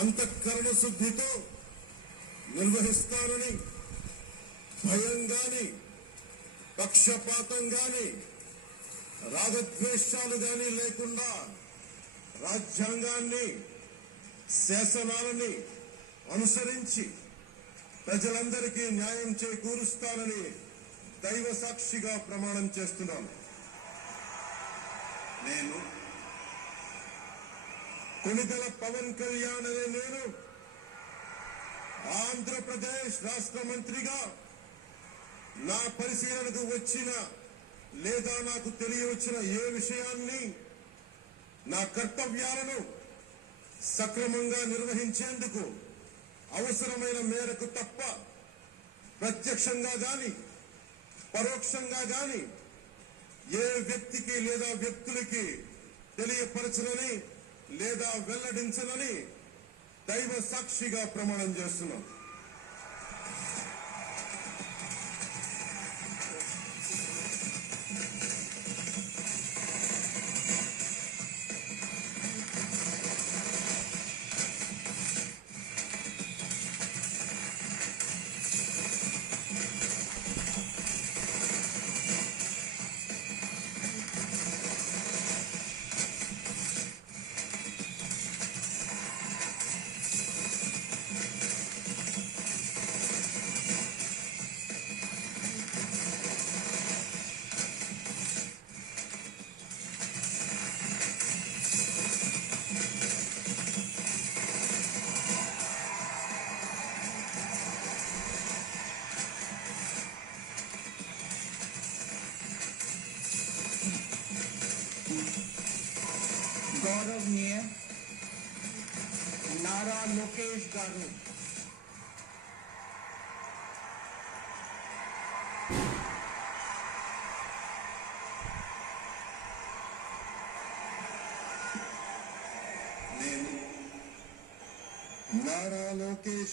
అంతఃకరణ శుద్ధితో నిర్వహిస్తానని భయం గాని పక్షపాతం గాని రాగద్వేషాలు గాని లేకుండా రాజ్యాంగాన్ని శాసనాలని అనుసరించి ప్రజలందరికీ న్యాయం చేకూరుస్తానని దైవ సాక్షిగా ప్రమాణం చేస్తున్నాను. నేను కొణిదెల పవన్ కళ్యాణ్ అనే నేను ఆంధ్రప్రదేశ్ రాష్ట్ర మంత్రిగా నా పరిశీలనకు వచ్చిన లేదా నాకు తెలియవచ్చిన ఏ విషయాన్ని నా కర్తవ్యాలను సక్రమంగా నిర్వహించేందుకు అవసరమైన మేరకు తప్ప ప్రత్యక్షంగా గాని పరోక్షంగా గాని ఏ వ్యక్తికి లేదా వ్యక్తులకి తెలియపరచనని లేదా వెల్లడించనని దైవ సాక్షిగా ప్రమాణం చేస్తున్నాం. गौरवनीय नारा लोकेश गारू नारा लोकेश